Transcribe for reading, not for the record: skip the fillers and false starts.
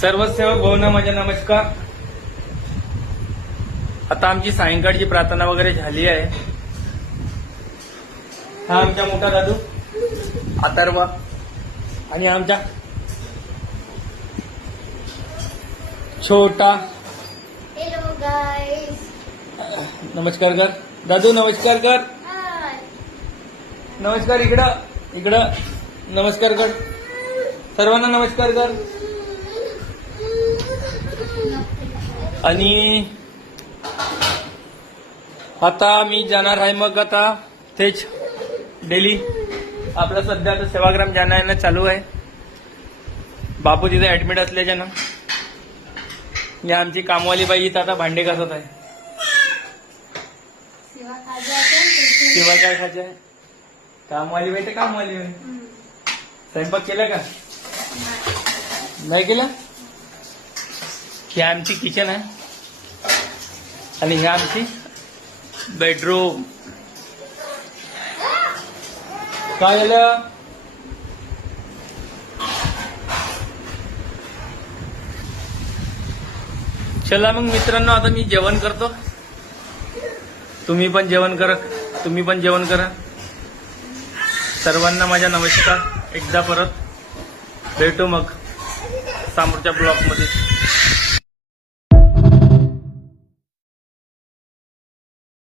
सर्व सेवक भाऊंना माझा नमस्कार. आता आमची सायंकाळची प्रार्थना वगैरे झाली आहे. हा आमचा मोठा दादू अथर्व आणि आमचा छोटा. Hello guys. नमस्कार कर दादू. नमस्कार कर. हाय. नमस्कार. इकडं नमस्कार कर. सर्वांना नमस्कार कर. आणि आता मी जाणार आहे मग आता तेच डेली आपलं सध्या आता सेवाग्राम जाणं येणं चालू आहे. बापू तिथे ऍडमिट असल्याच्यानं या आमची कामवाली बाई इथं आता भांडे घासत आहे. शिवाय काय खायचं आहे? कामवाली बाई तर कामवाली बाई. स्वयंपाक केला का? नाही केला. ही आमची किचन आहे आणि ही आमची बेडरूम. काय झालं? चला मग मित्रांनो, आता मी जेवण करतो. तुम्ही पण जेवण करा. सर्वांना माझा नमस्कार. एकदा परत भेटू मग समोरच्या ब्लॉग मध्ये.